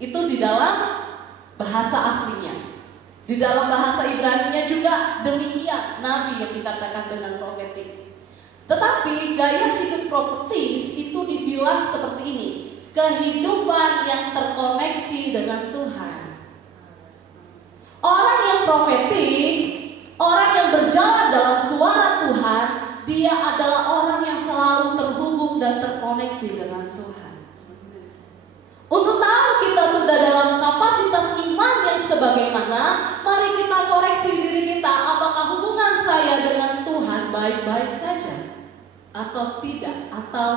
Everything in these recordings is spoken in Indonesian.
Itu di dalam bahasa aslinya. Di dalam bahasa Ibrani-nya juga demikian, nabi yang dikatakan dengan profetik. Tetapi gaya hidup profetis itu dibilang seperti ini: kehidupan yang terkoneksi dengan Tuhan. Orang yang profetik, orang yang berjalan dalam suara Tuhan, dia adalah orang yang selalu terhubung dan terkoneksi dengan Tuhan. Untuk tahu kita sudah dalam kapasitas iman yang sebagaimana, mari kita koreksi diri kita, apakah hubungan saya dengan Tuhan baik-baik saja atau tidak, atau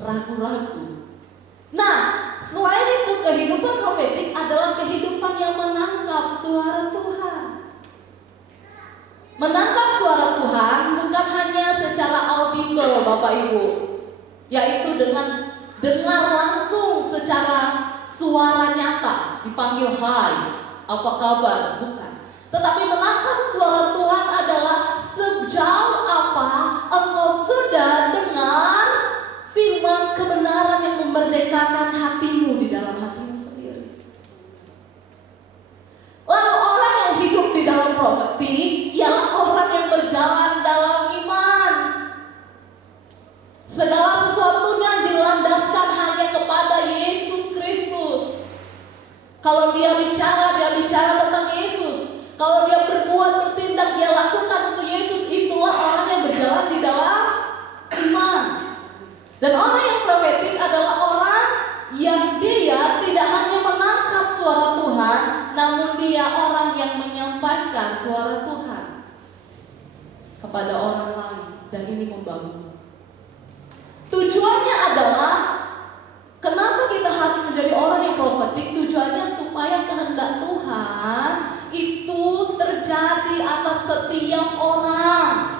ragu-ragu. Nah, selain itu kehidupan profetik adalah kehidupan yang menangkap suara Tuhan. Menangkap suara Tuhan bukan hanya secara audible Bapak Ibu, yaitu dengan dengar langsung secara suara nyata, dipanggil hai, apa kabar, bukan. Tetapi menangkap suara Tuhan adalah sejauh apa engkau sudah dengar firman kebenaran yang memerdekakan hatimu di dalam hatimu sendiri. Lalu orang yang hidup di dalam profetik ialah orang yang berjalan dalam iman. Segala sesuatunya dilandaskan hanya kepada Yesus Kristus. Kalau dia bicara tentang Yesus. Kalau dia berbuat, bertindak, dia lakukan untuk Yesus. Itulah orang yang berjalan di dalam iman. Dan orang yang profetik adalah orang yang dia tidak hanya menangkap suara Tuhan, namun dia orang yang menyampaikan suara Tuhan kepada orang lain. Dan ini membangun. Tujuannya adalah, kenapa kita harus menjadi orang yang profetik? Tujuannya supaya kehendak Tuhan itu terjadi atas setiap orang.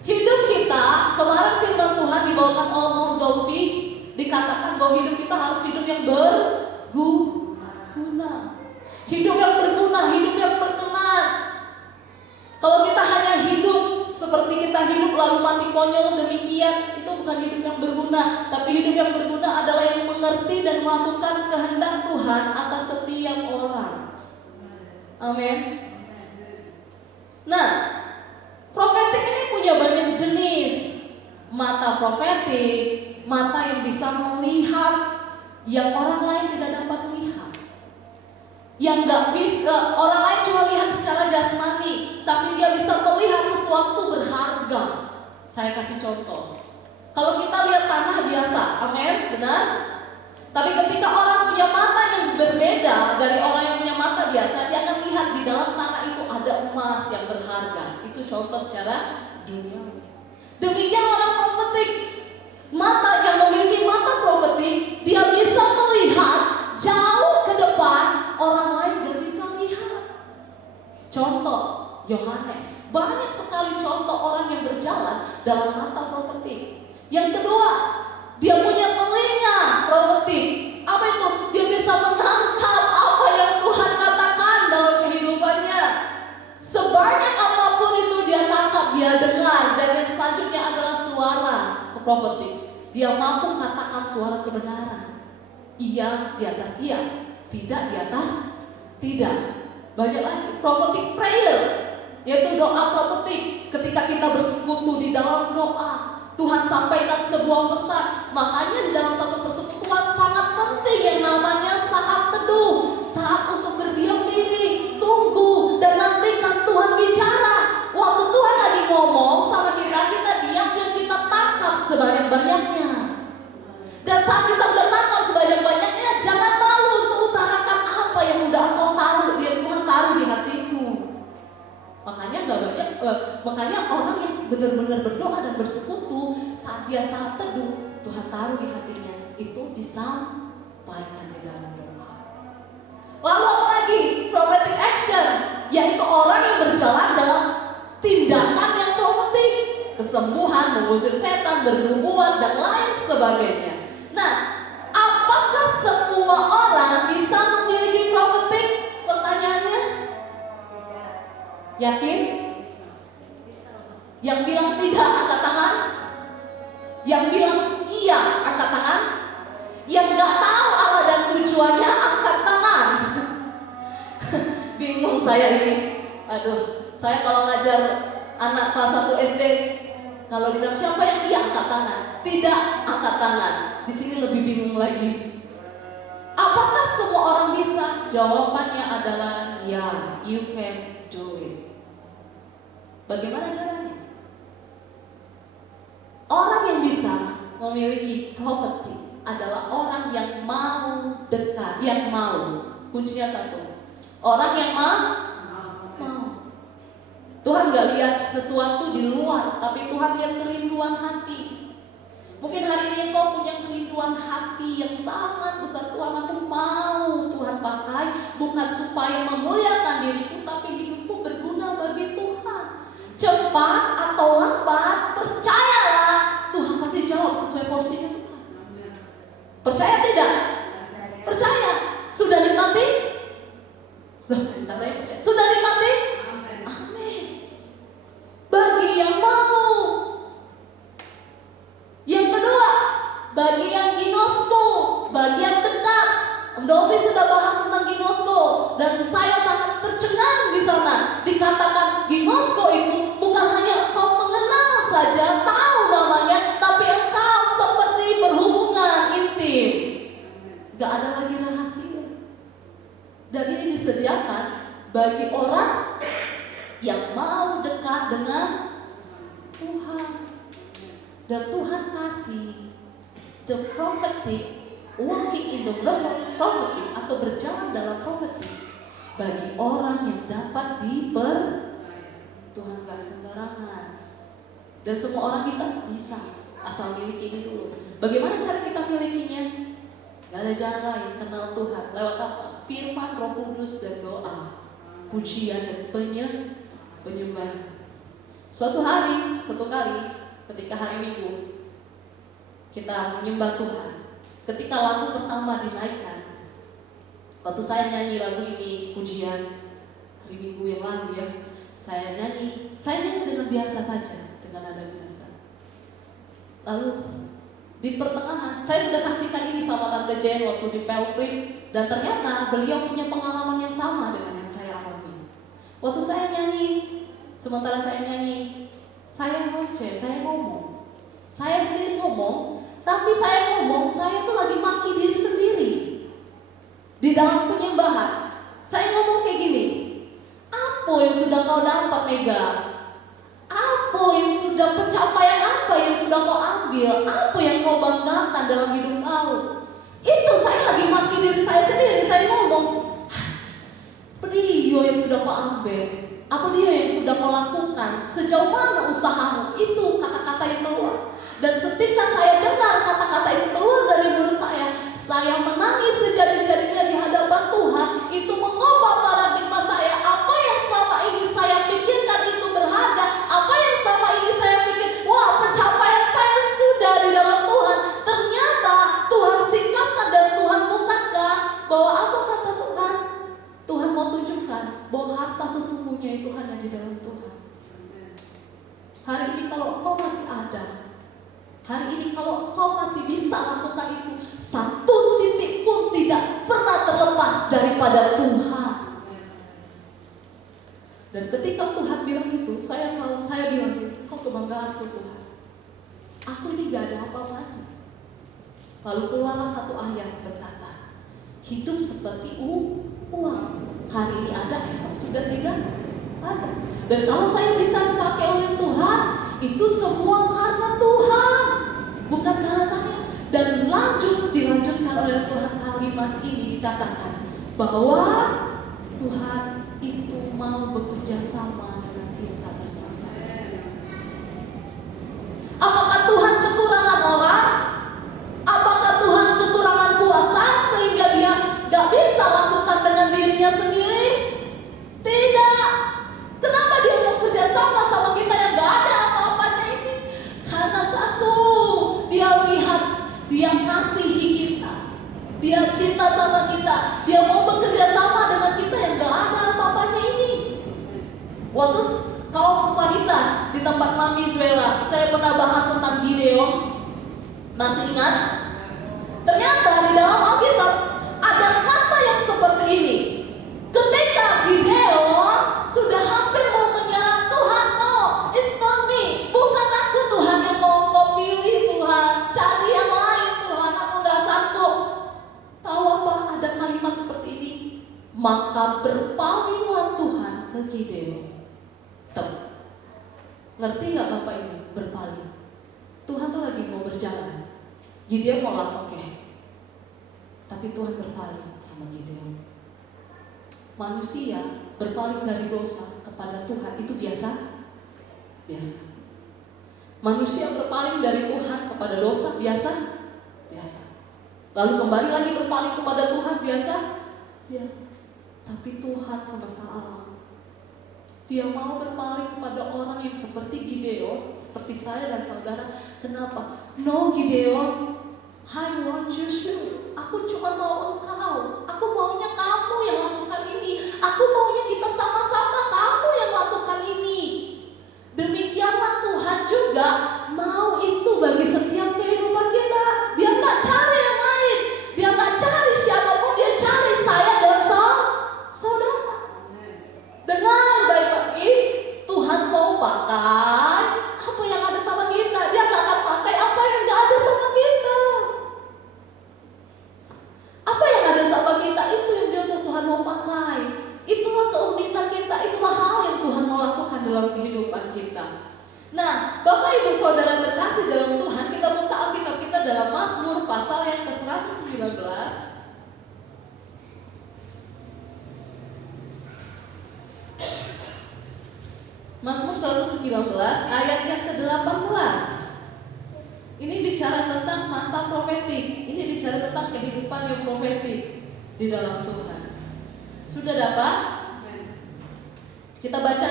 Hidup kita, kemarin firman Tuhan dibawakan oleh Dolphy, dikatakan bahwa hidup kita harus hidup yang berguna. Hidup yang berguna, hidup yang berkenan. Kalau kita hanya hidup seperti kita hidup lalu mati konyol demikian, itu bukan hidup yang berguna. Tapi hidup yang berguna adalah yang mengerti dan melakukan kehendak Tuhan atas setiap orang. Amin. Nah, profetik ini punya banyak jenis. Mata profetik, mata yang bisa melihat yang orang lain tidak dapat lihat. Yang nggak bisa, orang lain cuma lihat secara jasmani, tapi dia bisa melihat sesuatu berharga. Saya kasih contoh. Kalau kita lihat tanah biasa, amin, benar? Tapi ketika orang punya mata yang berbeda dari orang yang punya mata biasa, dia akan lihat di dalam tanah itu ada emas yang berharga. Itu contoh secara dunia. Demikian orang profetik, mata yang memiliki mata profetik, dia bisa melihat jauh ke depan, orang lain gak bisa lihat. Contoh Yohanes, banyak sekali contoh orang yang berjalan dalam mata profetik. Yang kedua, dia punya telinga profetik. Apa itu? Dia bisa menangkap apa yang Tuhan katakan dalam kehidupannya. Sebanyak apapun itu dia tangkap, dia dengar. Dan yang selanjutnya adalah suara profetik. Dia mampu katakan suara kebenaran. Iya di atas iya, tidak di atas tidak. Banyak lagi prophetic prayer, yaitu doa profetik. Ketika kita bersekutu di dalam doa, Tuhan sampaikan sebuah pesan. Makanya di dalam satu persekutuan sangat penting yang namanya saat teduh, saat untuk berdiam diri, tunggu dan nantikan Tuhan bicara. Waktu Tuhan lagi ngomong sama kita, kita diam dan kita tangkap sebanyak-banyaknya. Dan saat kita udah tangkap sebanyak-banyaknya, jangan malu untuk utarakan apa yang udah engkau taruh, yang Tuhan taruh di hatimu. Makanya orang yang benar-benar berdoa dan bersekutu, saat dia saat teduh, Tuhan taruh di hatinya, itu disampaikan di dalam doa. Lalu apa lagi? Prophetic action, yaitu orang yang berjalan dalam tindakan yang profetik, kesembuhan, mengusir setan, bernubuat dan lain sebagainya. Nah, apakah semua orang bisa memiliki profetik? Pertanyaannya? Yakin? Yang bilang tidak angkat tangan. Yang bilang iya angkat tangan. Yang gak tahu Allah dan bingung saya ini. Aduh, saya kalau ngajar anak kelas 1 SD, kalau bilang siapa yang iya angkat tangan, tidak angkat tangan. Di sini lebih bingung lagi. Apakah semua orang bisa? Jawabannya adalah ya, you can do it. Bagaimana caranya? Orang yang bisa memiliki prophecy adalah orang yang mau dekat, yang mau. Kuncinya satu. Orang yang mau. Tuhan gak lihat sesuatu di luar, tapi Tuhan lihat kerinduan hati. Mungkin hari ini kau punya kerinduan hati yang sangat besar. Tuhan, aku mau Tuhan pakai, bukan supaya memuliakan diriku, tapi hidupku berguna bagi Tuhan. Cepat atau lambat, percayalah Tuhan pasti jawab sesuai porsinya Tuhan. Percaya tidak? Percaya. Sudah nikmati? Loh, katanya percaya. Sudah nikmati? Amin. Bagi yang mau. Yang kedua, bagi yang ginosko, bagi yang dekat. Om Dovi sudah bahas tentang ginosko, dan saya sangat tercengang di sana. Dikatakan ginosko itu bukan hanya kau mengenal saja, tahu namanya, tapi engkau seperti berhubungan intim. Gak ada lagi rahasia. Dan ini disediakan bagi orang yang mau dekat dengan Tuhan. Dan Tuhan kasih the prophetic, walking in the prophetic, atau berjalan dalam prophetic bagi orang yang dapat Tuhan gak sembarangan. Dan semua orang bisa, asal miliki ini dulu. Bagaimana cara kita milikinya? Gak ada jalan lain, kenal Tuhan. Lewat apa? Firman, Roh Kudus, dan doa, pujian dan penyembahan. Suatu kali ketika hari Minggu kita menyembah Tuhan, ketika lagu pertama dinaikkan, waktu saya nyanyi lagu ini, pujian hari Minggu yang lalu ya, saya nyanyi dengan biasa saja, dengan nada biasa. Lalu di pertengahan, saya sudah saksikan ini sama Tante Jen waktu di Pelprim, dan ternyata beliau punya pengalaman yang sama dengan yang saya alami. Waktu saya nyanyi, sementara saya nyanyi, saya ngoceh, saya ngomong. Saya sendiri ngomong, tapi saya tuh lagi maki diri sendiri. Di dalam penyembahan, saya ngomong kayak gini, apa yang sudah kau dapat, Mega? Apa yang sudah, pencapaian apa yang sudah kau ambil? Apa yang kau banggakan dalam hidup kau? Itu saya lagi maki diri saya sendiri. Saya ngomong, apa dia yang sudah kau ambil? Apa dia yang sudah kau lakukan? Sejauh mana usahamu? Itu kata-kata yang keluar. Dan ketika saya dengar kata-kata itu keluar dari mulut saya menangis sejadi-jadinya di hadapan Tuhan. Itu mengubah paradigma saya. Apa yang selama ini saya pikirkan itu berharga, apa yang selama ini saya pikir, wah pencapaian saya sudah di dalam Tuhan, ternyata Tuhan singkapkan dan Tuhan bukakan bahwa apa kata Tuhan? Tuhan mau tunjukkan bahwa harta sesungguhnya itu hanya di dalam Tuhan. Hari ini kalau kau masih ada, hari ini kalau kau masih bisa lakukan itu, satu titik pun tidak pernah terlepas daripada Tuhan. Dan ketika Tuhan bilang itu, saya bilang itu, kau kebanggaanku Tuhan. Aku ini gak ada apa-apanya. Lalu keluarlah satu ayat berkata, hidup seperti uang. Hari ini ada, esok sudah tidak ada. Dan kalau saya bisa dipakai oleh Tuhan, itu semua karena Tuhan, bukan karena saya. Dan dilanjutkan oleh Tuhan, kalimat ini dikatakan bahwa Tuhan itu mau bekerja sama dengan kita bersama. Apakah Tuhan kekurangan orang? Apakah Tuhan kekurangan kuasa sehingga dia gak bisa lakukan dengan dirinya sendiri? Tidak. Kenapa dia mau kerja sama kita yang gak ada apa-apanya ini? Karena satu, dia lihat, dia kasihi kita, dia cinta sama kita, dia mau bekerja sama dengan kita yang gak ada apa-apanya ini. Waktu kaum wanita di tempat Mami Zuela, saya pernah bahas tentang Gideon. Masih ingat? Ternyata di dalam Alkitab ada kata yang seperti ini. Ketika Gideon Maka berpalinglah Tuhan ke Gideon. Ngerti gak Bapak ini? Berpaling. Tuhan tuh lagi mau berjalan, Gideon mau oke. Tapi Tuhan berpaling sama Gideon. Manusia berpaling dari dosa kepada Tuhan itu biasa. Manusia berpaling dari Tuhan kepada dosa biasa. Lalu kembali lagi berpaling kepada Tuhan biasa. Tapi Tuhan semesta alam, Dia mau berpaling kepada orang yang seperti Gideon, seperti saya dan saudara. Kenapa? No Gideon, I want you. Aku cuma mau engkau. Aku maunya kamu yang lakukan ini. Aku maunya kita sama-sama kamu yang lakukan ini. Demikianlah Tuhan juga mau itu bagi setiap kehidupan kita. Dia gak cari yang lain. Dia gak cari siapapun. Dia cari saya dan saudara. Dengar baik-baik, Tuhan mau pakai apa yang ada sama kita. Dia gak akan pakai apa yang gak ada sama kita. Apa yang ada sama kita itu yang Tuhan mau pakai. Itulah keunikan kita, itulah hal yang Tuhan mau lakukan dalam kehidupan kita. Nah, Bapak Ibu Saudara terkasih dalam Tuhan, kita buka Alkitab kita dalam Mazmur pasal yang ke-119. Mazmur 119 ayat yang ke-18. Ini bicara tentang mata profetik. Ini bicara tentang kehidupan yang profetik di dalam Tuhan. Sudah dapat? Kita baca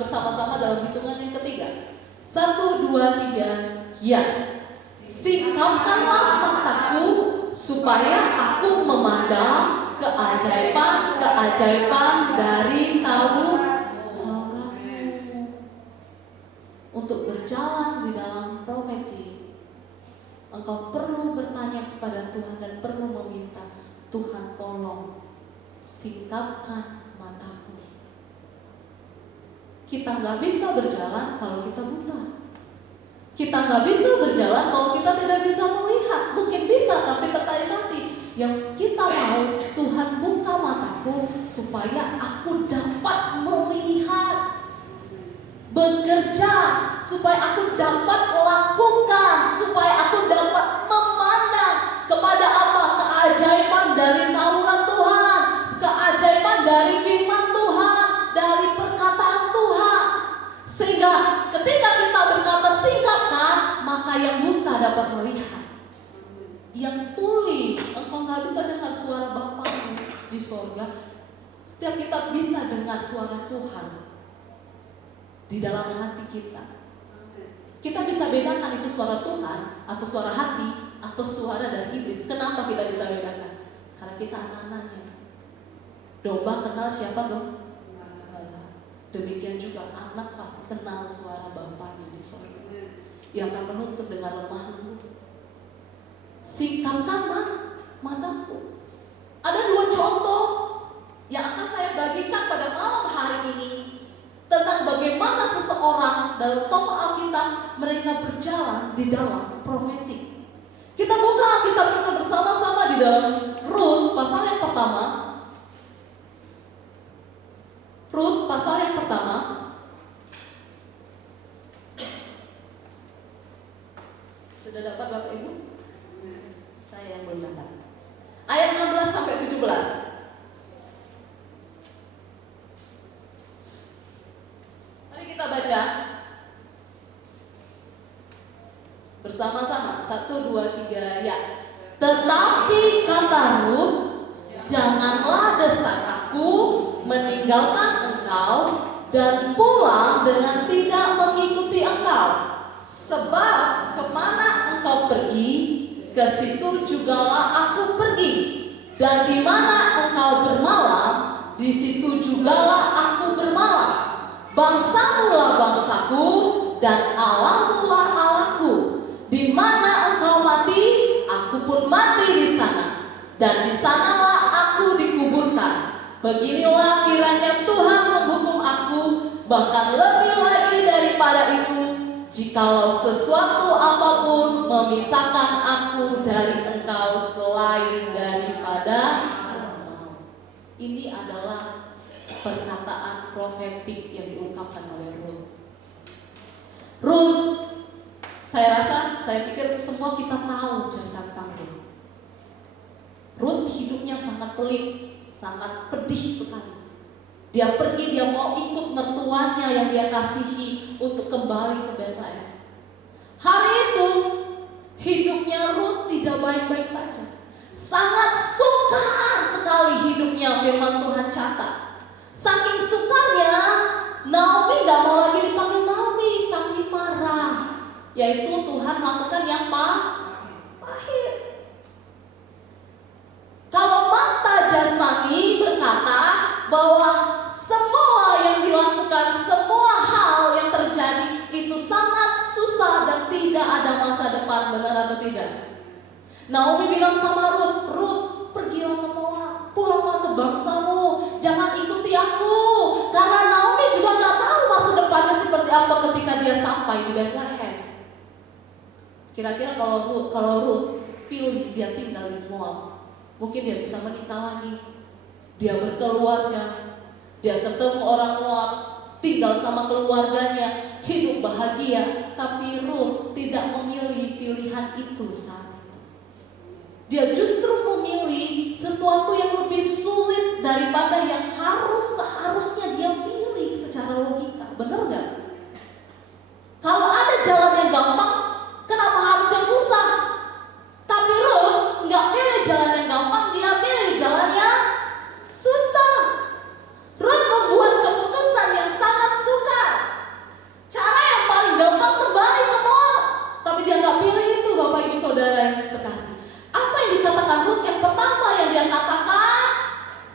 bersama-sama dalam hitungan yang ketiga. 1, 2, 3, ya. Singkapkanlah mataku supaya aku memandang keajaiban dari Tauratmu. Untuk berjalan di dalam profetik, engkau perlu bertanya kepada Tuhan dan perlu meminta, Tuhan tolong singkapkan mataku. Kita gak bisa berjalan kalau kita buta. Kita gak bisa berjalan kalau kita tidak bisa melihat. Mungkin bisa tapi tertati-tati. Yang kita mau, Tuhan buka mataku supaya aku dapat melihat. Bekerja supaya aku dapat lakukan, supaya aku dapat memandang kepada apa? Keajaiban dari Taurat Tuhan, keajaiban dari firman Tuhan, dari perkataan Tuhan. Sehingga ketika kita berkata singkapkan, maka yang buta dapat melihat. Yang tuli, engkau gak bisa dengar suara Bapamu di sorga. Setiap kita bisa dengar suara Tuhan di dalam hati kita. Kita bisa bedakan itu suara Tuhan atau suara hati atau suara dari iblis. Kenapa kita bisa bedakan? Karena kita anak-anaknya. Domba kenal siapa dong? Demikian juga anak pasti kenal suara Bapaknya di surga yang akan menuntut dengan lemah lembut. Singkapkan mataku. Ada 2 contoh yang akan saya bagikan pada malam hari ini tentang bagaimana seseorang dalam tokoh Alkitab mereka berjalan di dalam profetik. Kita buka Alkitab kita bersama-sama di dalam Rut pasal yang pertama. Rut pasal yang pertama. Sudah dapat Bapak Ibu? Saya yang belum dapat. Ayat 16 sampai 17. Kita baca bersama-sama. 1, 2, 3, ya. Tetapi kata Rut, janganlah desak aku meninggalkan engkau dan pulang dengan tidak mengikuti engkau. Sebab kemana engkau pergi, ke situ jugalah aku pergi. Dan di mana engkau bermalam, di situ jugalah aku bermalam. Bangsamu lah bangsaku dan Allahmu lah Allahku. Di mana engkau mati, aku pun mati di sana. Dan di sanalah aku dikuburkan. Beginilah kiranya Tuhan menghukum aku, bahkan lebih lagi daripada itu, jikalau sesuatu apapun memisahkan aku dari engkau selain daripada Ini adalah perkataan profetik yang diungkapkan oleh Ruth. Ruth, saya pikir semua kita tahu cerita tentang Ruth. Ruth hidupnya sangat pelik, sangat pedih sekali. Dia pergi, dia mau ikut mertuanya yang dia kasihi untuk kembali ke Betlehem. Hari itu hidupnya Ruth tidak baik-baik saja. Sangat sukar sekali hidupnya, firman Tuhan catat. Saking sukarnya, Naomi gak mau lagi dipanggil Naomi, tapi marah. Yaitu Tuhan lakukan yang pahit. Kalau mata jasmani berkata bahwa semua yang dilakukan, semua hal yang terjadi itu sangat susah dan tidak ada masa depan, benar atau tidak? Naomi bilang sama Ruth, Ruth, pergilah ke Moab, pulanglah ke bangsamu, jangan ikuti aku. Karena Naomi juga gak tahu masa depannya seperti apa ketika dia sampai di Bethlehem. Kira-kira kalau Ruth pilih dia tinggal di Moab, mungkin dia bisa menikah lagi, dia berkeluarga, dia ketemu orang Moab, tinggal sama keluarganya, hidup bahagia. Tapi Ruth tidak memilih pilihan itu saat itu. Dia justru memilih sesuatu yang lebih sulit daripada yang seharusnya dia pilih secara logika. Benar gak? Kalau ada jalan yang gampang, kenapa harus yang susah? Tapi Ruth gak pilih jalan yang gampang, dia pilih jalan yang susah. Ruth membuat keputusan yang sangat sukar. Cara yang paling gampang kembali ke Moab. Tapi dia gak pilih itu, Bapak Ibu Saudara yang terkasih. Apa yang dikatakan Ruth yang pertama yang dia katakan?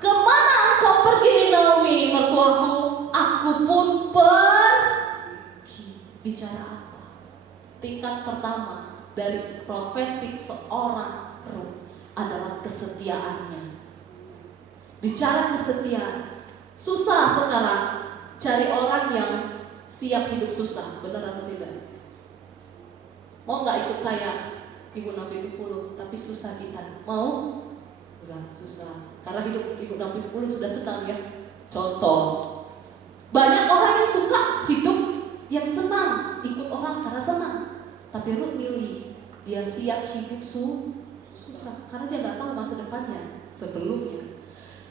Kemana engkau pergi Naomi mertuaku? Aku pun pergi. Bicara apa? Tingkat pertama dari profetik seorang Ruth adalah kesetiaannya. Bicara kesetiaan. Susah sekarang cari orang yang siap hidup susah, benar atau tidak? Mau gak ikut saya Ibu Nabi 70, tapi susah kita. Mau? Enggak, susah. Karena hidup Ibu Nabi 70 sudah senang ya. Contoh, banyak orang yang suka hidup yang senang, ikut orang karena senang. Tapi Ruth milih, dia siap hidup susah, karena dia gak tahu masa depannya sebelumnya.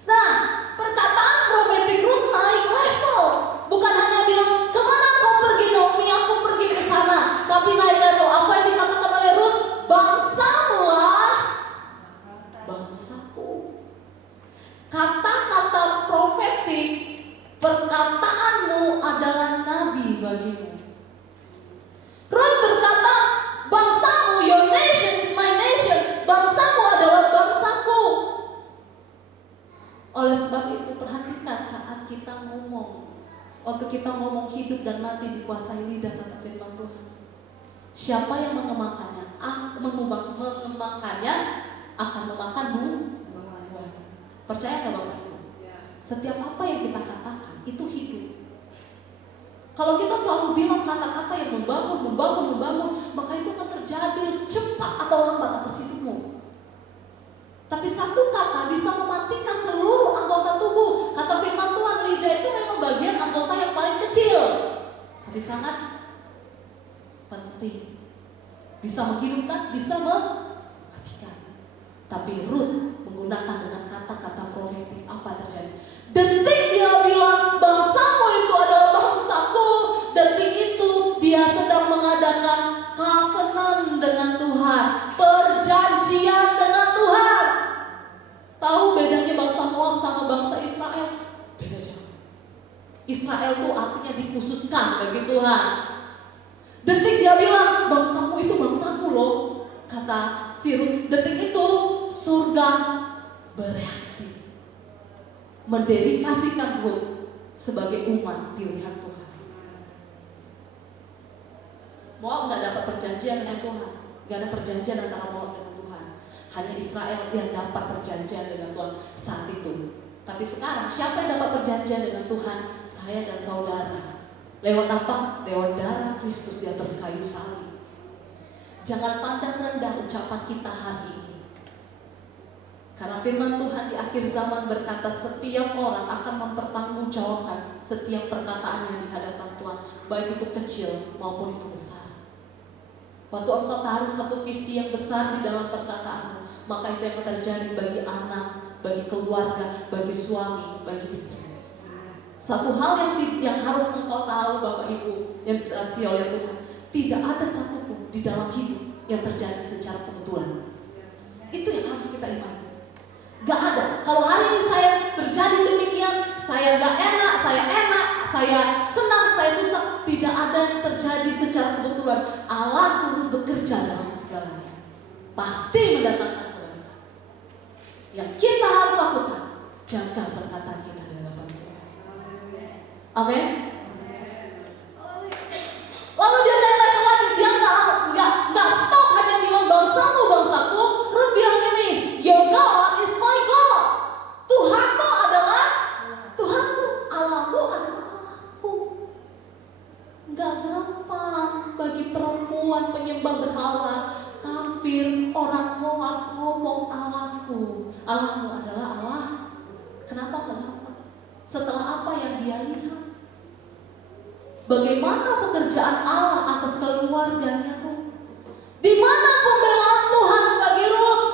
Nah, perkataan profetik Ruth naik level. Bukan hanya bilang, kemana kau pergi Naomi, aku pergi ke sana. Tapi naik level. Apa yang dikatakan oleh Ruth? Bangsamu lah bangsaku. Kata-kata profetik, perkataanmu adalah nabi bagimu. Ruth berkata, bangsamu, your nation is my nation. Bangsamu adalah bangsaku. Oleh sebab itu perhatikan saat kita ngomong. Waktu kita ngomong hidup dan mati dikuasai lidah, kata firman Tuhan. Siapa yang mengemakannya akan memakan buah. Percaya gak Bapak Ibu? Setiap apa yang kita katakan itu hidup. Kalau kita selalu bilang kata-kata yang membangun, maka itu akan terjadi cepat atau lambat atas hidupmu. Tapi satu kata bisa mematikan seluruh anggota tubuh. Kata firman Tuhan, lidah itu memang bagian anggota yang paling kecil, tapi sangat penting. Bisa menghidupkan, bisa mematikan. Tapi Ruth menggunakan dengan kata-kata profetik. Apa terjadi? Detik dia bilang bangsamu itu adalah bangsaku. Detik itu dia sedang mengadakan covenant dengan Tuhan, perjanjian dengan Tuhan. Tahu bedanya bangsa Moab sama bangsa Israel? Beda jauh. Israel itu artinya dikhususkan bagi Tuhan. Detik dia bilang bangsamu itu bangsaku loh, kata si Ruth. Detik itu surga bereaksi, mendedikasikan Ruth sebagai umat pilihan Tuhan. Moab gak dapat perjanjian dengan Tuhan, gak ada perjanjian antara Moab dengan Tuhan. Hanya Israel yang dapat perjanjian dengan Tuhan saat itu. Tapi sekarang siapa yang dapat perjanjian dengan Tuhan? Saya dan saudara. Lewat apa? Lewat darah Kristus di atas kayu salib. Jangan pandang rendah ucapan kita hari ini. Karena firman Tuhan di akhir zaman berkata setiap orang akan mempertanggungjawabkan setiap perkataannya di hadapan Tuhan, baik itu kecil maupun itu besar. Waktu engkau taruh satu visi yang besar di dalam perkataanmu, maka itu yang akan terjadi bagi anak, bagi keluarga, bagi suami, bagi istri. Satu hal yang harus engkau tahu Bapak Ibu yang dikasihi oleh Tuhan, tidak ada satupun di dalam hidup yang terjadi secara kebetulan. Itu yang harus kita imani. Gak ada. Kalau hari ini saya terjadi demikian, saya gak enak, saya senang, saya susah. Tidak ada yang terjadi secara kebetulan. Allah turut bekerja dalam segalanya. Pasti mendatangkan kebaikan. Yang kita harus lakukan, jaga perkataan kita di hadapan Tuhan. Amin. Lalu dia naik lagi, dia nggak stop hanya bilang bangsamu, bangsaku. Ruth bilang gini, your God is my God. Tuhanmu adalah Tuhanku, Allahmu adalah Allahku. Nggak gampang bagi perempuan penyembah berhala, kafir, orang Moab ngomong Allahku, Allahmu adalah Allah. Kenapa nggak gampang? Setelah apa yang dia lihat, bagaimana pekerjaan Allah atas keluarganya Ruth? Di mana pembelaan Tuhan bagi Ruth?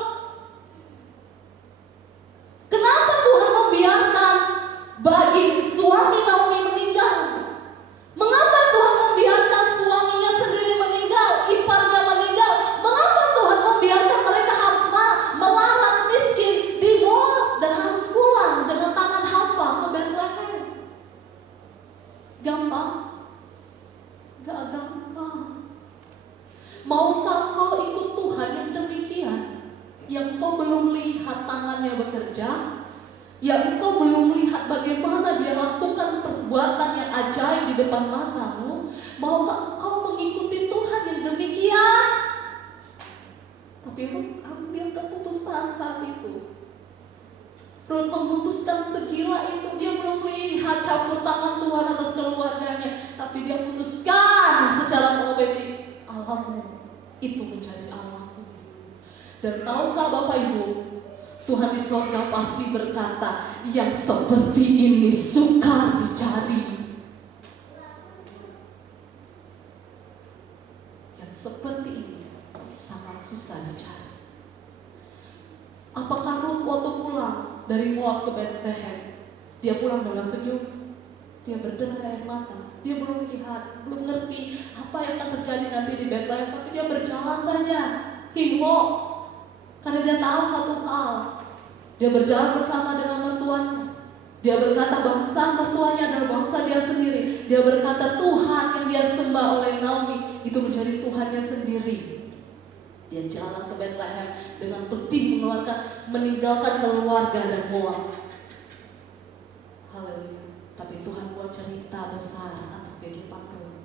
Kenapa Tuhan membiarkan bagi suami Naomi meninggal? Mengapa Tuhan membiarkan suaminya sendiri meninggal, iparnya meninggal? Mengapa Tuhan membiarkan mereka harus melarat miskin di Moab dan harus pulang dengan tangan hampa ke Bethlehem? Gampang? Gak gampang. Maukah kau ikut Tuhan yang demikian? Yang kau belum lihat tangannya bekerja, yang kau belum lihat bagaimana dia lakukan perbuatan yang ajaib di depan matamu. Maukah kau mengikuti Tuhan yang demikian? Tapi Ruth ambil keputusan saat itu. Ruth memutuskan segila itu. Dia belum lihat campur tangan Tuhan atas keluarganya, tapi dia putuskan secara profetik, Allahmu itu menjadi Allahku. Dan tahukah Bapak Ibu, Tuhan di surga pasti berkata, yang seperti ini sukar dicari. Yang seperti ini sangat susah dicari. Apakah Ruth waktu pulang dari Moab ke Bethlehem, dia pulang dengan senyum? Dia berderai air mata. Dia belum lihat, belum ngerti apa yang akan terjadi nanti di Bethlehem, tapi dia berjalan saja, himo, karena dia tahu satu hal. Dia berjalan bersama dengan mertuanya. Dia berkata bangsa mertuanya adalah bangsa dia sendiri. Dia berkata Tuhan yang dia sembah oleh Naomi itu menjadi Tuhannya sendiri. Dia jalan ke Bethlehem dengan pedih meninggalkan keluarga dan Moab. Haleluya. Tapi Tuhan buat cerita besar atas kehidupan Ruth.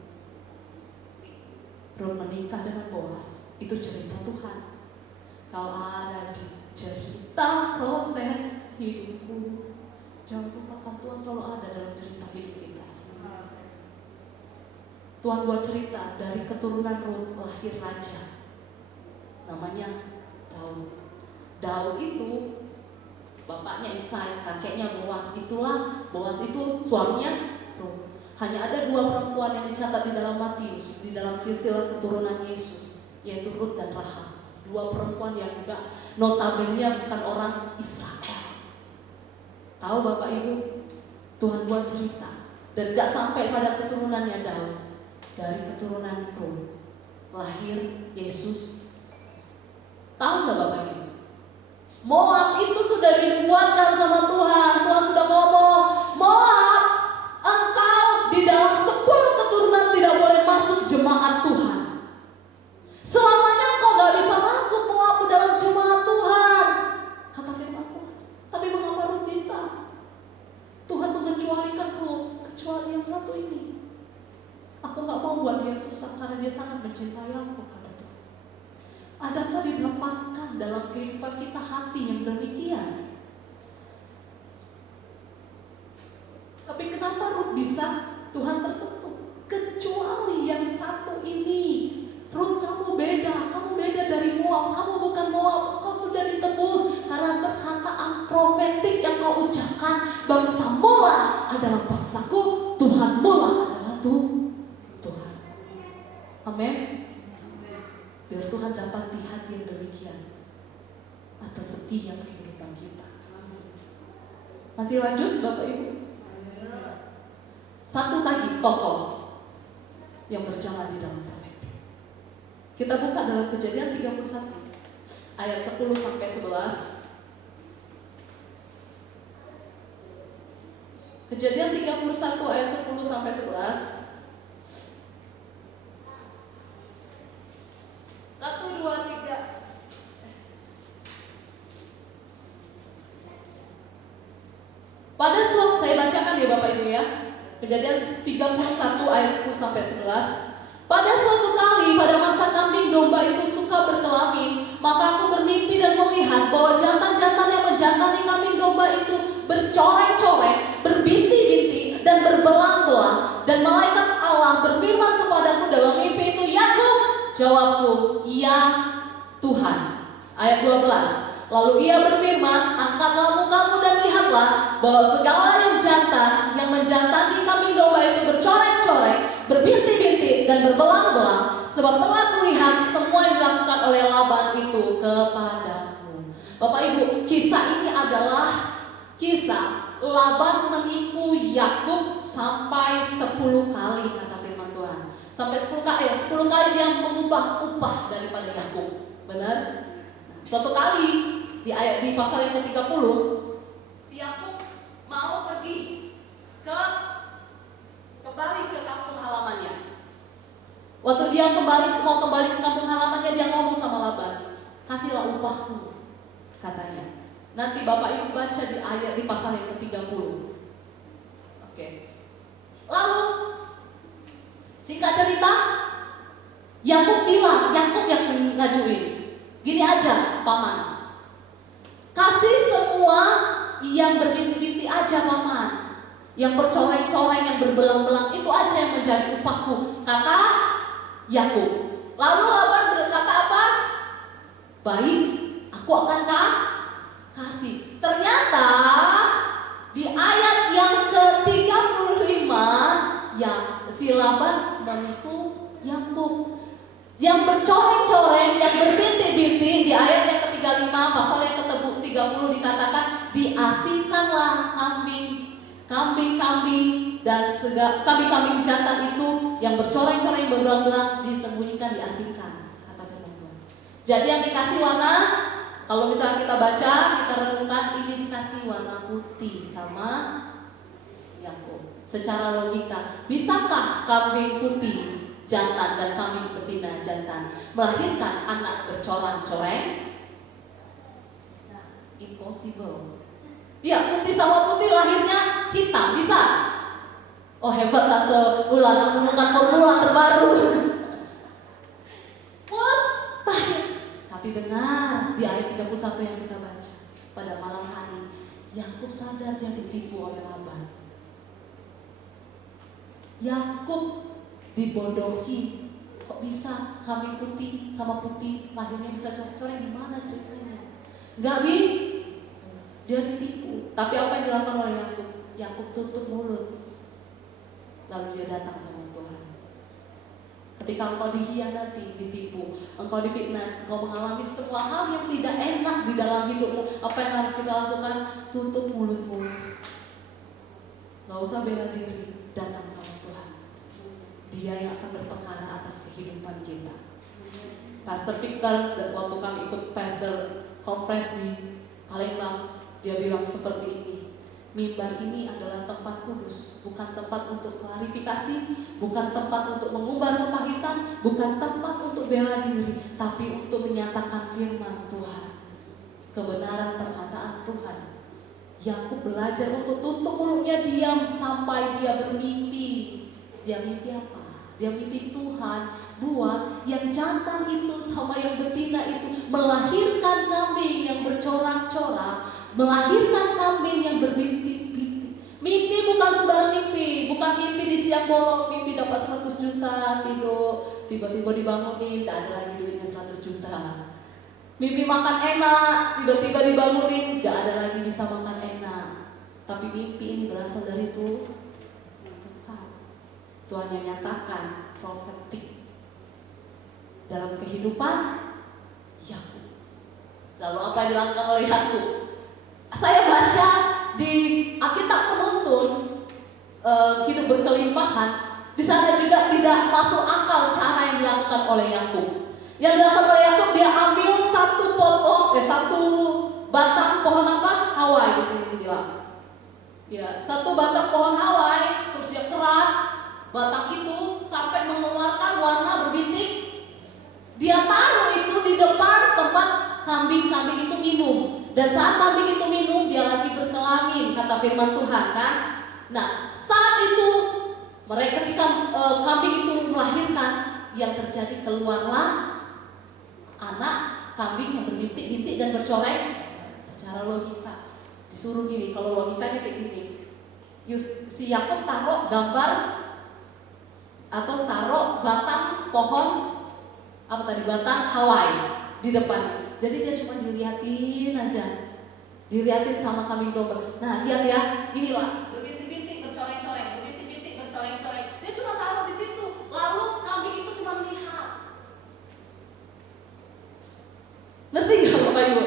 Ruth menikah dengan Boaz, itu cerita Tuhan. Kau ada di cerita proses hidupku. Jangan lupakan Tuhan selalu ada dalam cerita hidup kita. Tuhan buat cerita dari keturunan Ruth lahir raja. Namanya Daud. Daud itu bapaknya Isai, kakeknya Boaz. Itulah Boaz itu suaminya Ruth. Hanya ada dua perempuan yang dicatat di dalam Matius, di dalam silsilah keturunan Yesus, yaitu Ruth dan Rahab. Dua perempuan yang juga notabene bukan orang Israel. Tahu Bapak Ibu, Tuhan buat cerita. Dan gak sampai pada keturunannya Daud. Dari keturunan Ruth lahir Yesus. Tahu gak Bapak Ibu? Moab itu sudah dinubuatkan sama Tuhan. Tuhan sudah ngomong, Moab, engkau di dalam 10 keturunan tidak boleh masuk jemaat Tuhan. Selamanya engkau gak bisa masuk Moab ke dalam jemaat Tuhan, kata firman Tuhan. Tapi mengapa Ruth bisa? Tuhan mengecualikan Ruth, kecuali yang satu ini. Aku gak mau buat dia susah karena dia sangat mencintai aku, kata Tuhan. Adakah didapatkan dalam kehidupan kita hati yang demikian? Tapi kenapa Ruth bisa Tuhan tersentuh? Kecuali yang satu ini. Ruth, kamu beda dari Moab. Kamu bukan Moab, kau sudah ditebus karena berkat mengucapkan, bangsamu lah adalah bangsaku, Tuhanmu lah adalah Tuhan. Amin. Biar Tuhan dapat di hati yang demikian atas setiap kehidupan kita. Masih lanjut Bapak Ibu? Satu lagi tokoh yang berjalan di dalam profetik. Kita buka dalam Kejadian 31 ayat 10 sampai 11. Kejadian 31 ayat 10 sampai 11. 1, 2, 3. Pada suatu, saya bacakan ya Bapak Ibu ya. Kejadian 31 ayat 10 sampai 11. Pada suatu kali pada masa kambing domba itu suka berkelamin, maka aku bermimpi dan melihat bahwa jantan-jantan yang menjantani kambing domba itu bercoreng-coreng, berbintik-bintik dan berbelang-belang. Dan malaikat Allah berfirman kepadaku dalam mimpi itu, Yakub. Jawabku, iya Tuhan. Ayat 12. Lalu ia berfirman, angkatlah mukamu dan lihatlah bahwa segala yang jantan yang menjantani kambing domba itu bercoreng-coreng, berbintik-bintik dan berbelang-belang, sebab telah kulihat semua yang dilakukan oleh Laban itu kepadamu. Bapak Ibu, kisah ini adalah kisah Laban menipu Yakub sampai 10 kali, kata firman Tuhan. Sampai 10 kali, 10 kali dia mengubah upah daripada Yakub. Benar? Suatu kali di pasal yang ke-30, si Yakub mau pergi kembali ke kampung halamannya. Waktu dia mau kembali ke kampung halamannya, dia ngomong sama Laban, kasihlah upahku, katanya. Nanti Bapak Ibu baca di ayat di pasal yang ke-30. Oke. Lalu singkat cerita, Yakub bilang, Yakub yang ngajuin, gini aja paman, kasih semua yang berbintik-bintik aja paman, yang bercoreng-coreng, yang berbelang-belang, itu aja yang menjadi upahku, kata Yakub. Lalu Laban berkata apa? Baik, aku akan kasih. Ternyata di ayat yang ke-35 ya si Laban menipu Yakub. Yang bercoreng-coreng, yang berbintik-bintik, di ayat yang ke-35 pasal yang ke-30 dikatakan, diasingkanlah kambing-kambing dan kambing-kambing jantan itu yang bercoreng-coreng, berbelang-belang, disembunyikan, diasingkan, kata firman Tuhan. Jadi yang dikasih warna, kalau misalnya kita baca, kita renungkan, ini dikasih warna putih sama Yakub. Secara logika, bisakah kambing putih jantan dan kambing betina jantan melahirkan anak bercoreng-coreng? Impossible. Ya, putih sama putih lahirnya hitam, bisa? Oh hebat Tante Ulan menemukan formula terbaru. Mustahil. Tapi dengar di ayat 31 yang kita baca pada malam hari, Yakub sadar dia ditipu oleh Laban. Yakub dibodohi. Kok bisa kambing putih sama putih lahirnya bisa coreng-coreng, gimana ceritanya? Enggak dia ditipu. Tapi apa yang dilakukan oleh Yakub? Yakub tutup mulut. Lalu dia datang sama Tuhan. Ketika engkau dihianati, ditipu, engkau difitnah, engkau mengalami semua hal yang tidak enak di dalam hidupmu, apa yang harus kita lakukan? Tutup mulutmu. Gak usah bela diri, datang sama Tuhan. Dia yang akan berperkara atas kehidupan kita. Pastor Victor, waktu kami ikut pastor conference di Palembang, dia bilang seperti ini, mimbar ini adalah tempat kudus, bukan tempat untuk klarifikasi, bukan tempat untuk mengumbar kepahitan, bukan tempat untuk bela diri, tapi untuk menyatakan firman Tuhan, kebenaran perkataan Tuhan. Yakub belajar untuk tutup mulutnya, diam sampai dia bermimpi. Dia mimpi apa? Dia mimpi Tuhan buat yang jantan itu sama yang betina itu melahirkan kambing yang bercorak-corak, melahirkan kambing yang berbintik-bintik. Mimpi bukan sembarang mimpi, bukan mimpi di siang bolong, mimpi dapat 100 juta, tidur, tiba-tiba dibangunin, tidak ada lagi duitnya 100 juta. Mimpi makan enak, tiba-tiba dibangunin, tidak ada lagi bisa makan enak. Tapi mimpi ini berasal dari Tuhan. Tuhan yang nyatakan profetik dalam kehidupan Yakub. Lalu apa yang dilakukan oleh Yakub? Saya baca di Alkitab Penuntun Hidup Berkelimpahan, di sana juga tidak masuk akal cara yang dilakukan oleh Yakub. Yang dilakukan oleh Yakub, dia ambil satu batang pohon apa? Hawai di sini dibilang. Ya, satu batang pohon hawai, terus dia kerat batang itu sampai mengeluarkan warna berbintik. Dia taruh itu di depan tempat kambing-kambing itu minum. Dan saat kambing itu minum, dia lagi berkelamin, kata firman Tuhan kan. Nah, saat itu mereka ketika kambing itu melahirkan, yang terjadi keluarlah anak kambing yang berbintik-bintik dan bercoreng. Secara logika disuruh gini, kalau logikanya kayak gini, si Yakub taruh gambar atau taruh batang pohon apa tadi, batang hawai di depan. Jadi dia cuma dilihatin aja, dilihatin sama kambing domba. Nah lihat ya, inilah berbintik-bintik bercoreng-coreng, berbintik-bintik bercoreng-coreng. Dia cuma taruh di situ, lalu kambing itu cuma melihat. Ngerti nggak Bapak Ibu?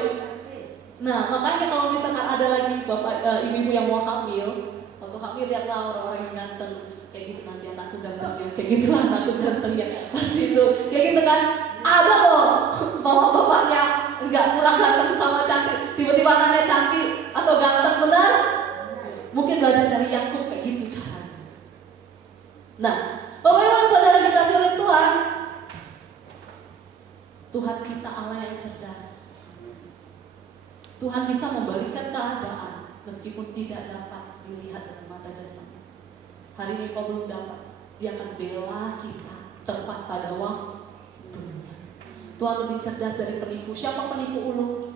Nah makanya kalau misalkan ada lagi bapak ibu-ibu yang mau hamil, waktu hamil lihatlah orang-orang yang ganteng, kayak gitu nanti anakku gantengnya, kayak gitulah anakku gantengnya, pasti itu kayak gitu kan. Ada loh bapak-bapaknya nggak kurang ganteng sama cantik, tiba-tiba anaknya cantik atau ganteng, benar? Mungkin belajar dari Yakub kayak gitu caranya. Nah, Bapak Ibu saudara dikasih oleh Tuhan, Tuhan kita Allah yang cerdas. Tuhan bisa membalikkan keadaan meskipun tidak dapat dilihat dengan mata jasmani. Hari ini kau belum dapat, Dia akan bela kita tepat pada waktunya. Tuhan lebih cerdas dari penipu. Siapa penipu ulung?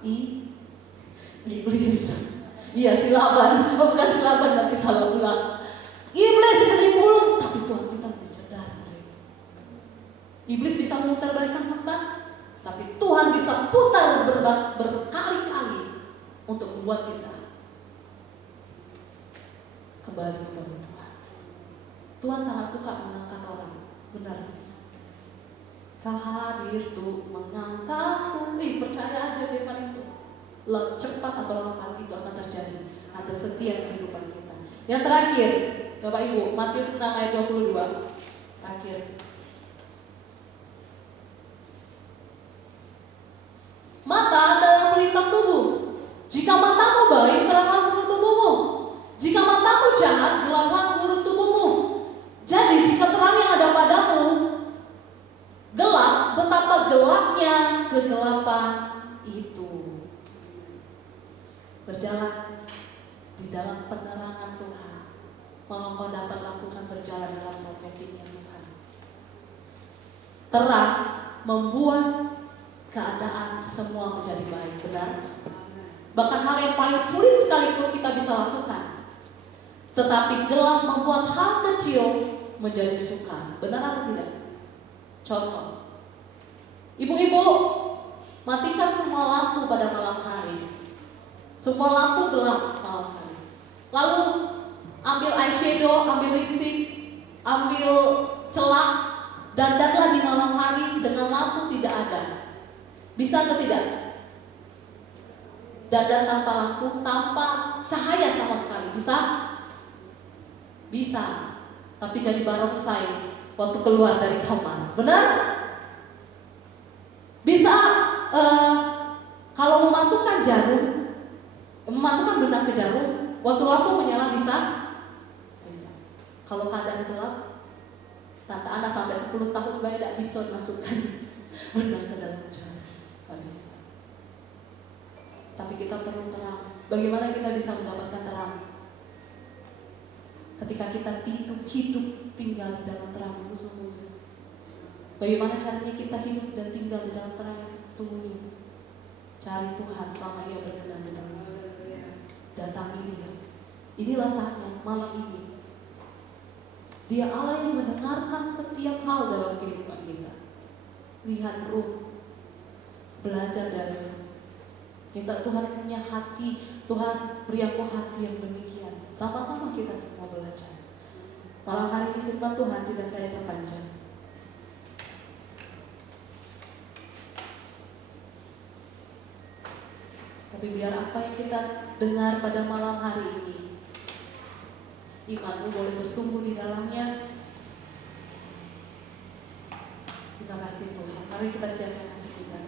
Iblis. Iya, si Laban. Oh, bukan si Laban, nanti salah ulang. Iblis penipu ulung, tapi Tuhan kita lebih cerdas dari itu. Iblis bisa memutarbalikkan fakta, tapi Tuhan bisa putar berkali-kali untuk membuat kita kembali kepada Tuhan. Tuhan sangat suka mengangkat orang, benar. Kau hadir tuh mengangkatku. Percaya aja firman itu. Cepat atau lambat itu akan terjadi atas setiap kehidupan kita. Yang terakhir, Bapak Ibu, Matius 6 ayat 22. Terakhir. Mata adalah pelita tubuh. Jika matamu baik, teranglah seluruh tubuhmu. Jika matamu jahat, gelaplah seluruh tubuhmu. Jadi jika terang yang ada padamu gelap, betapa gelapnya kegelapan itu. Berjalan di dalam penerangan Tuhan, maka kau dapat lakukan berjalan dalam profetiknya Tuhan. Terang membuat keadaan semua menjadi baik, benar? Bahkan hal yang paling sulit sekalipun kita bisa lakukan. Tetapi gelap membuat hal kecil menjadi sukar, benar atau tidak? Contoh, ibu-ibu matikan semua lampu pada malam hari. Semua lampu gelap malam hari. Lalu ambil eyeshadow, ambil lipstick, ambil celak, dandanlah di malam hari dengan lampu tidak ada. Bisa atau tidak? Dandan tanpa lampu, tanpa cahaya sama sekali. Bisa? Bisa. Tapi jadi barongsai waktu keluar dari kamar. Benar? Bisa kalau memasukkan jarum, memasukkan benang ke jarum, waktu lampu menyala bisa? Bisa. Kalau keadaan gelap, Tante Ana sampai 10 tahun bayi tidak bisa masukkan benang ke dalam jarum. Gak bisa. Tapi kita perlu terang. Bagaimana kita bisa mendapatkan terang? Ketika kita hidup tinggal di dalam terang itu sesungguhnya. Bagaimana caranya kita hidup dan tinggal di dalam terang yang sesungguhnya? Cari Tuhan selama Ia berkenan di dalam hidup. Datangi Dia. Inilah saatnya malam ini. Dia Allah yang mendengarkan setiap hal dalam kehidupan kita. Lihat Ruh, belajar dari Ruh. Minta Tuhan punya hati, Tuhan beri aku hati yang demikian. Sama-sama kita semua belajar. Malam hari ini firman Tuhan tidak saya perpanjang. Tapi biar apa yang kita dengar pada malam hari ini, imanmu boleh bertumbuh di dalamnya. Terima kasih Tuhan. Mari kita siapkan hati kita.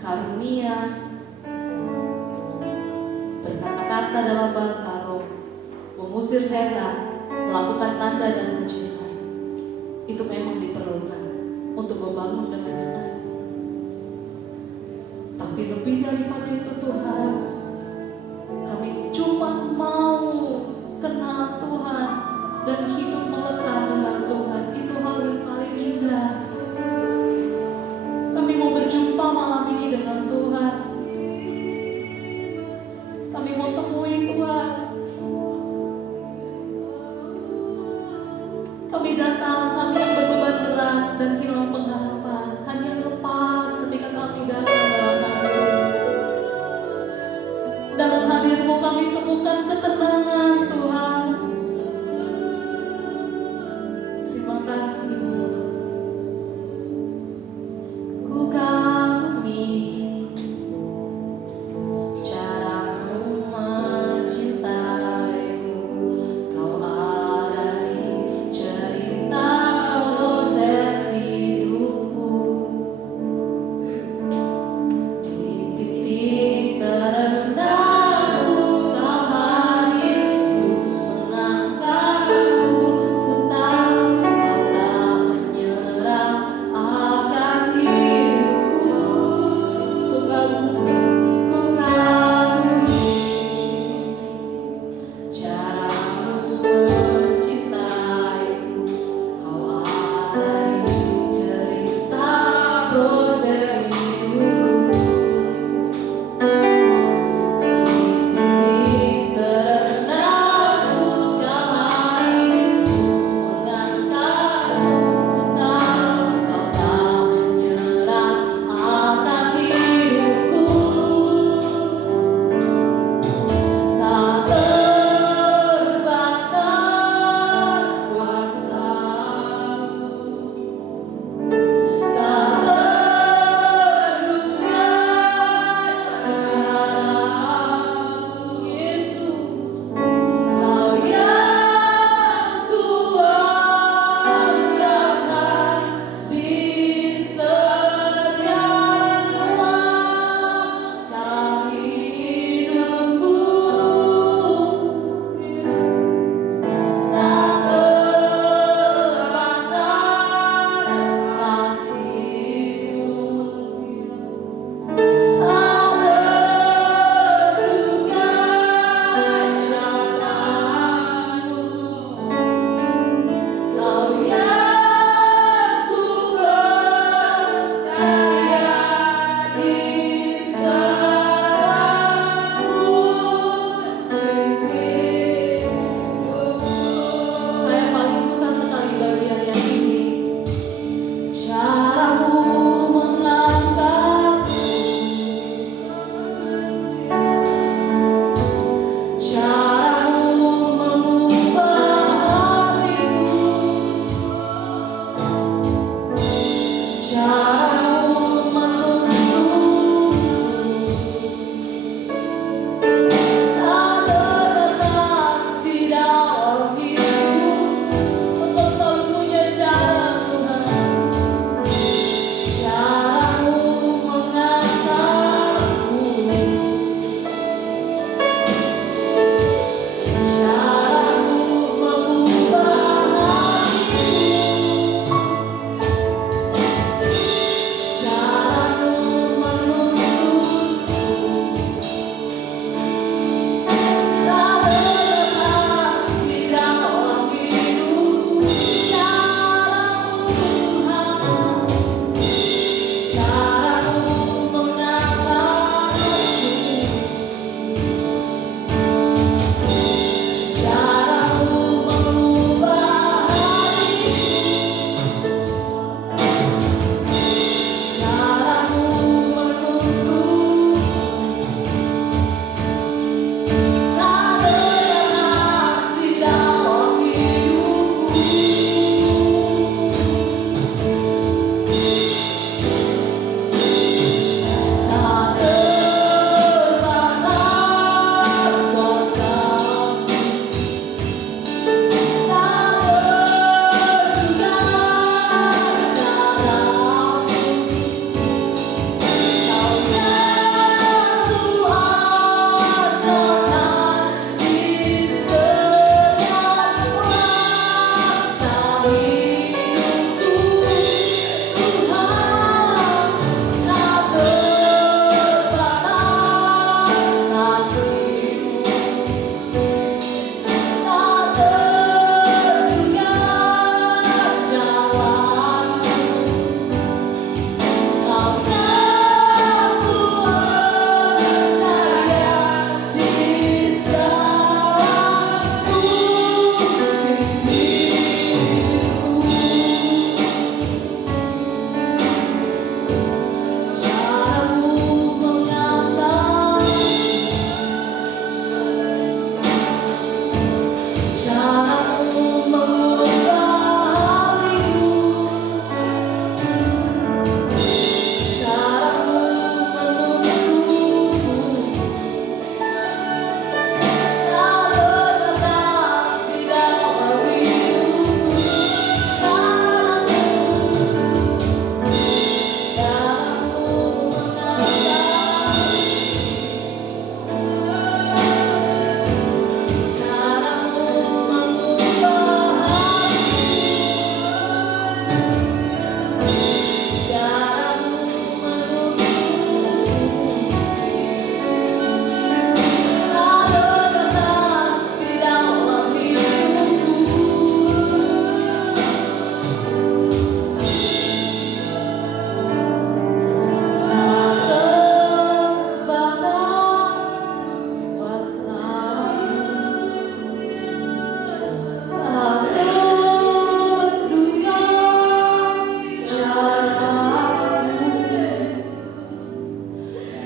Karunia berkata-kata dalam bahasa roh, mengusir setan, melakukan tanda dan mujizat. Itu memang diperlukan untuk membangun dengan yang lain. Tapi lebih daripada itu Tuhan, kami cuma mau kenal Tuhan dan hidup melekat dengan Tuhan. Itu hal yang paling indah. Kami mau berjumpa malam ini dengan Tuhan. Kami mau temui Tuhan. Kami datang, kami yang berbeban berat dan hilang pengharapan, hanya lepas ketika kami datang dalam hadir-Mu. Dalam hadir-Mu kami temukan ketenangan Tuhan.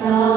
Kau